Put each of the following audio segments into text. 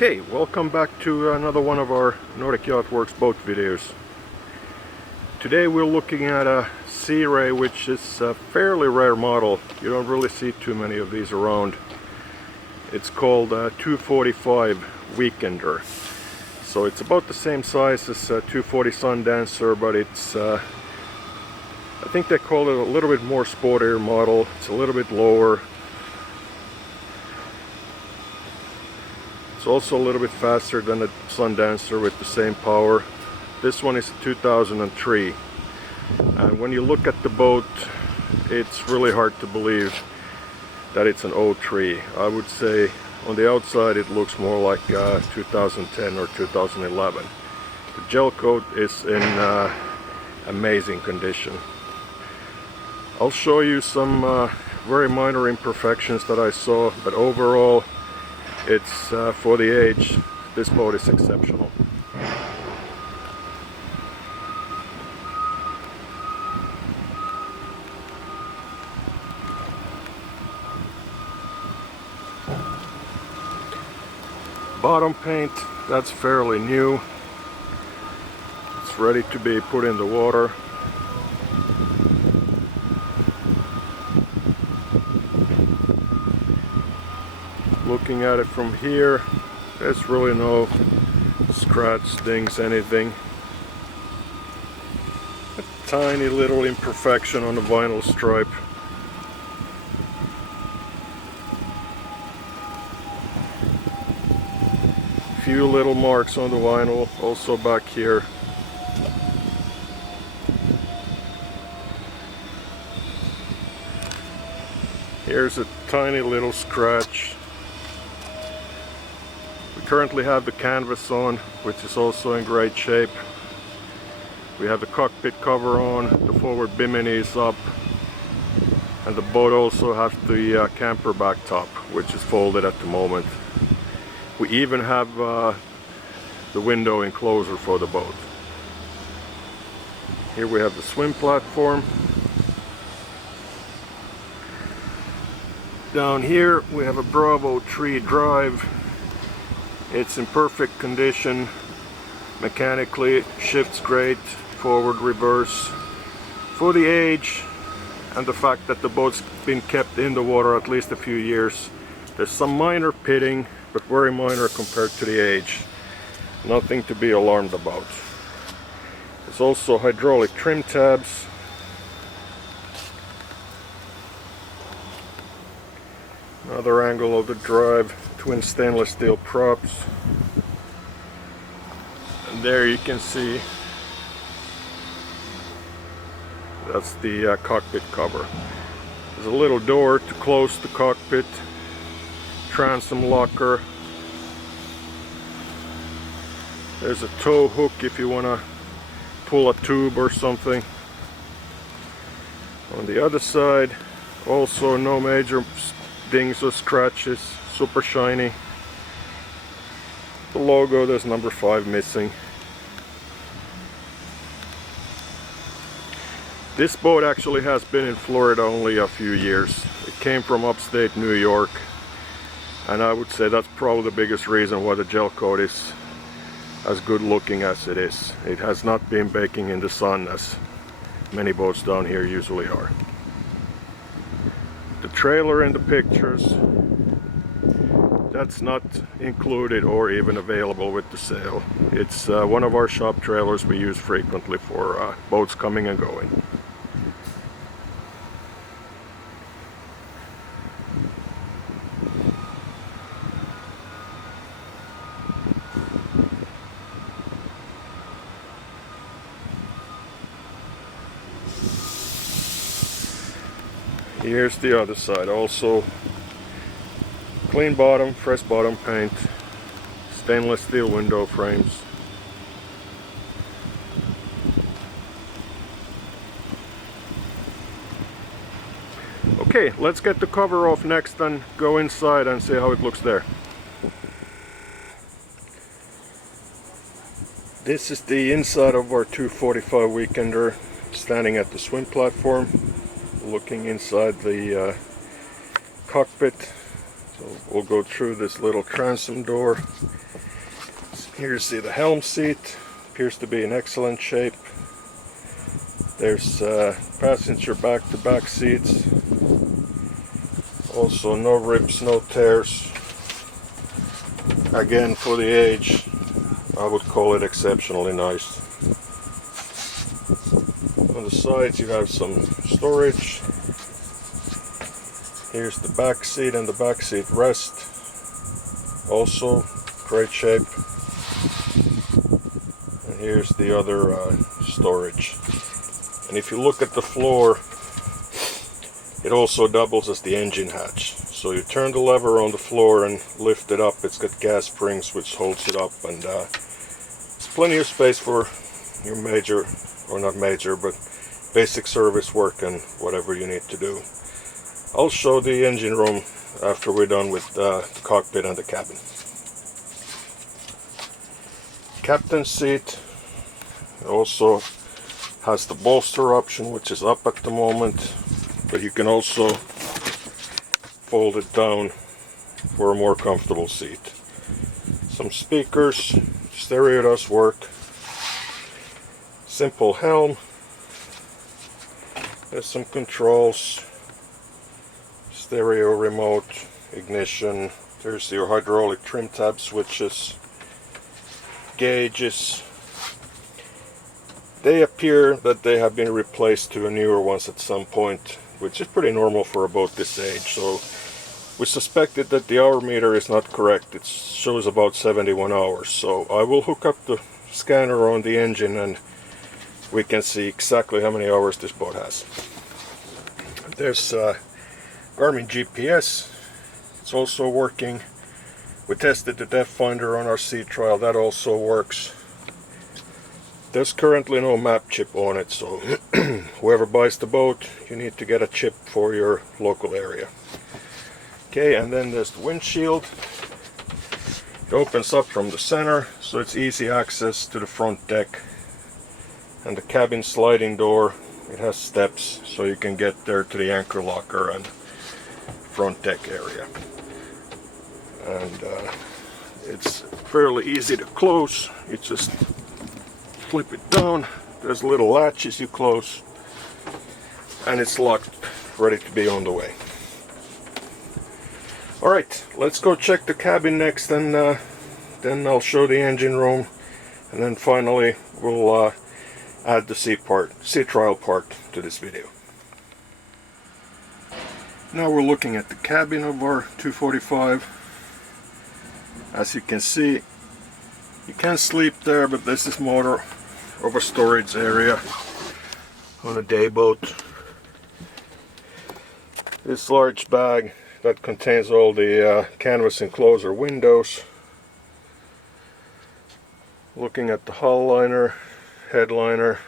Okay, welcome back to another one of our Nordic Yacht Works boat videos. Today we're looking at a Sea Ray, which is a fairly rare model. You don't really see too many of these around. It's called a 245 Weekender. So it's about the same size as a 240 Sundancer, but it's I think they call it a little bit more sportier model. It's a little bit lower. It's also a little bit faster than the Sundancer with the same power. This one is a 2003, and when you look at the boat, it's really hard to believe that it's an 03. I would say on the outside it looks more like 2010 or 2011. The gel coat is in amazing condition. I'll show you some very minor imperfections that I saw, but overall it's for the age, this boat is exceptional. Bottom paint, that's fairly new. It's ready to be put in the water. Looking at it from here, there's really no scratch, dings, anything. A tiny little imperfection on the vinyl stripe. Few little marks on the vinyl, also back here. Here's a tiny little scratch. We currently have the canvas on, which is also in great shape. We have the cockpit cover on, the forward bimini is up, and the boat also has the camper back top, which is folded at the moment. We even have the window enclosure for the boat. Here we have the swim platform. Down here we have a Bravo tree drive. It's in perfect condition. Mechanically, shifts great, forward, reverse. For the age and the fact that the boat's been kept in the water at least a few years, there's some minor pitting, but very minor compared to the age. Nothing to be alarmed about. There's also hydraulic trim tabs. Another angle of the drive, twin stainless steel props. And there you can see that's the cockpit cover. There's a little door to close the cockpit. Transom locker. There's a tow hook if you want to pull a tube or something. On the other side, also no major dings or scratches, super shiny. The logo, there's number 5 missing. This boat actually has been in Florida only a few years. It came from upstate New York. And I would say that's probably the biggest reason why the gel coat is as good looking as it is. It has not been baking in the sun as many boats down here usually are. The trailer in the pictures, that's not included or even available with the sale. It's one of our shop trailers we use frequently for boats coming and going. Here's the other side, also clean bottom, fresh bottom paint, stainless steel window frames. Okay, let's get the cover off next and go inside and see how it looks there. This is the inside of our 245 Weekender, standing at the swim platform, looking inside the cockpit. So we'll go through this little transom door. Here's the helm seat, appears to be in excellent shape. There's passenger back-to-back seats. Also no rips, no tears. Again, for the age, I would call it exceptionally nice. On the sides you have some storage. Here's the back seat and the back seat rest. Also great shape. And here's the other storage. And if you look at the floor, it also doubles as the engine hatch. So you turn the lever on the floor and lift it up. It's got gas springs which holds it up, and it's plenty of space for your major, or not major, but basic service work and whatever you need to do. I'll show the engine room after we're done with the cockpit and the cabin. Captain's seat also has the bolster option, which is up at the moment, but you can also fold it down for a more comfortable seat. Some speakers, stereo does work. Simple helm. There's some controls, stereo remote, ignition. There's your hydraulic trim tab switches, gauges. They appear that they have been replaced to newer ones at some point, which is pretty normal for a boat this age. So we suspected that the hour meter is not correct. It shows about 71 hours. So I will hook up the scanner on the engine and we can see exactly how many hours this boat has. There's Garmin GPS. It's also working. We tested the depth finder on our sea trial. That also works. There's currently no map chip on it, so whoever buys the boat, you need to get a chip for your local area. Okay, and then there's the windshield. It opens up from the center, so it's easy access to the front deck. And the cabin sliding door, it has steps, so you can get there to the anchor locker and front deck area. And it's fairly easy to close. You just flip it down, there's little latches you close, and it's locked, ready to be on the way. Alright, let's go check the cabin next, and then I'll show the engine room, and then finally we'll add the sea trial part to this video. Now we're looking at the cabin of our 245. As you can see, you can sleep there, but this is more of a storage area on a day boat. This large bag that contains all the canvas enclosure windows. Looking at the hull liner, headliner,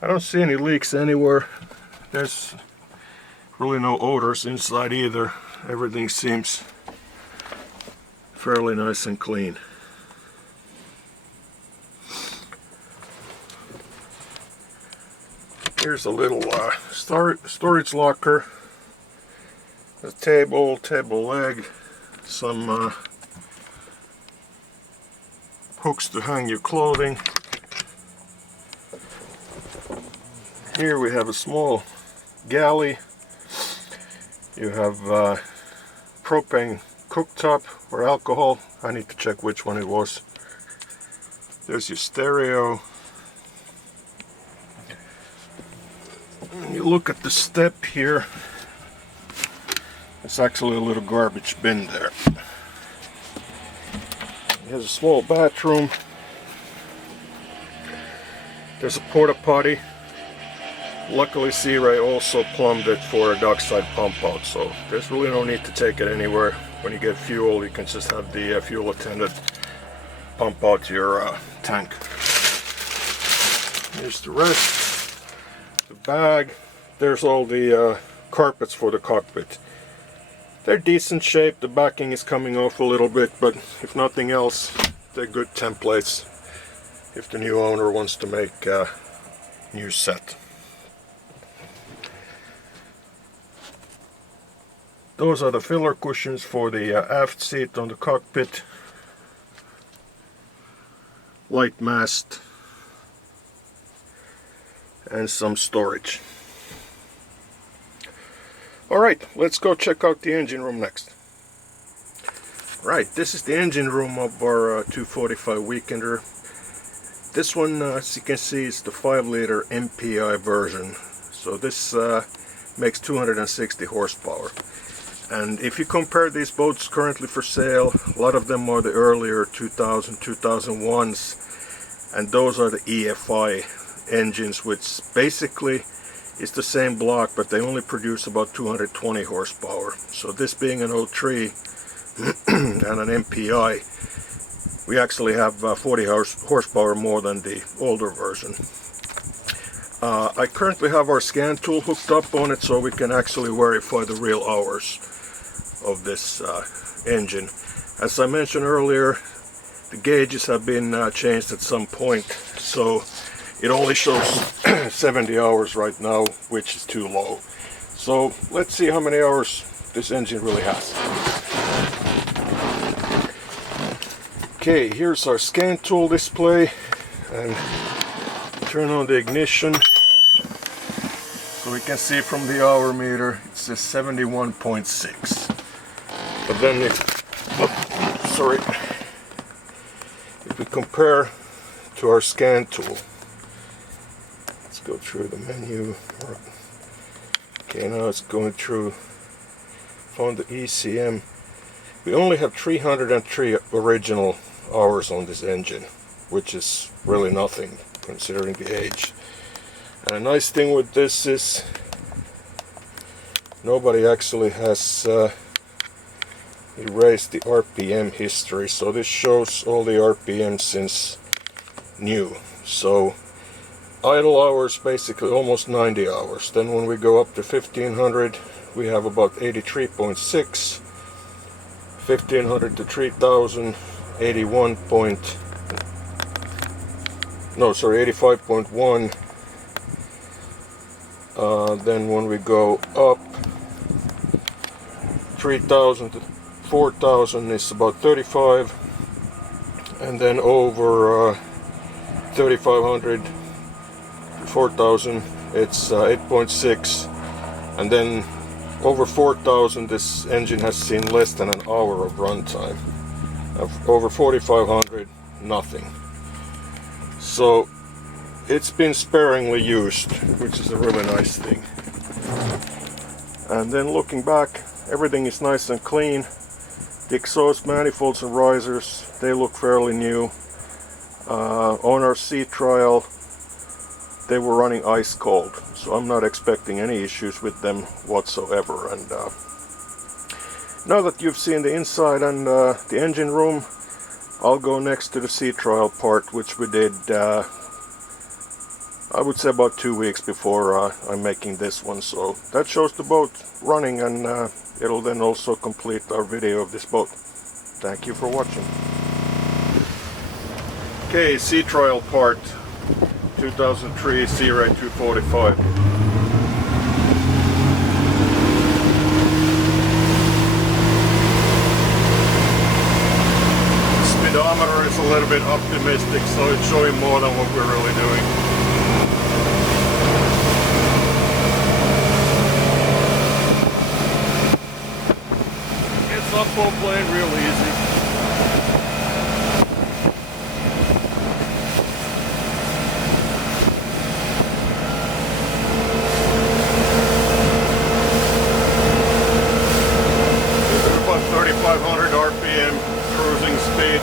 I don't see any leaks anywhere. There's really no odors inside either. Everything seems fairly nice and clean. Here's a little storage locker, a table leg, some hooks to hang your clothing. Here we have a small galley. You have propane cooktop or alcohol. I need to check which one it was. There's your stereo. You look at the step here, it's actually a little garbage bin there. There's a small bathroom. There's a porta potty. Luckily Sea Ray also plumbed it for a dockside pump out, so there's really no need to take it anywhere. When you get fuel, you can just have the fuel attendant pump out your tank. Here's the rest. The bag. There's all the carpets for the cockpit. They're decent shape. The backing is coming off a little bit, but if nothing else, they're good templates if the new owner wants to make a new set. Those are the filler cushions for the aft seat on the cockpit. light mast, and some storage. Alright, let's go check out the engine room next. Right, this is the engine room of our 245 Weekender. This one, as you can see, is the 5-liter MPI version. So this makes 260 horsepower. And if you compare these boats currently for sale, a lot of them are the earlier 2000, 2001s, and those are the EFI engines, which basically is the same block, but they only produce about 220 horsepower. So this being an 03 and an MPI, we actually have 40 horsepower more than the older version. I currently have our scan tool hooked up on it so we can actually verify the real hours of this engine. As I mentioned earlier, the gauges have been changed at some point, so it only shows 70 hours right now, which is too low. So let's see how many hours this engine really has. Okay, here's our scan tool display, and turn on the ignition. So we can see from the hour meter it says 71.6. But then if we compare to our scan tool, let's go through the menu. Okay, now it's going through, found the ECM. We only have 303 original hours on this engine, which is really nothing considering the age. And a nice thing with this is nobody actually has erased the RPM history, so this shows all the RPM since new. So idle hours basically almost 90 hours. Then when we go up to 1500 we have about 83.6, 1500 to 3000 85.1. Then when we go up 3000 to 4000 is about 35, and then over 3500 to 4000 it's 8.6, and then over 4000 this engine has seen less than an hour of runtime. Over 4500, nothing. So it's been sparingly used, which is a really nice thing. And then looking back, everything is nice and clean. The exhaust manifolds and risers, they look fairly new. On our sea trial, they were running ice cold, so I'm not expecting any issues with them whatsoever. And now that you've seen the inside and the engine room, I'll go next to the sea trial part, which we did I would say about 2 weeks before I'm making this one. So that shows the boat running, and it'll then also complete our video of this boat. Thank you for watching. Okay, sea trial part 2003 Sea Ray 245. Speedometer is a little bit optimistic, so it's showing more than what we're really doing. It's up full plane real easy. About 3,500 RPM cruising speed.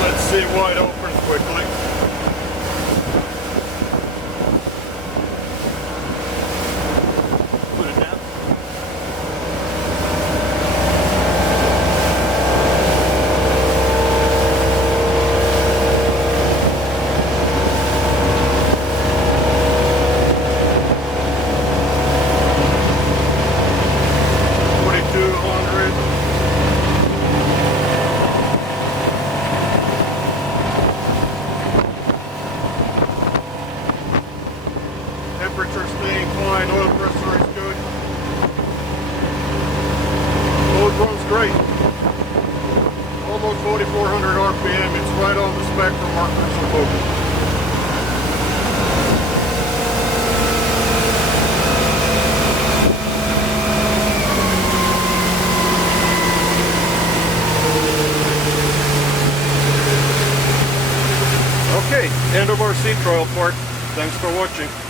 Let's see wide open quickly. great. Almost 4,400 RPM. It's right on the spec for Mercruiser boat. Okay, end of our sea trial part. Thanks for watching.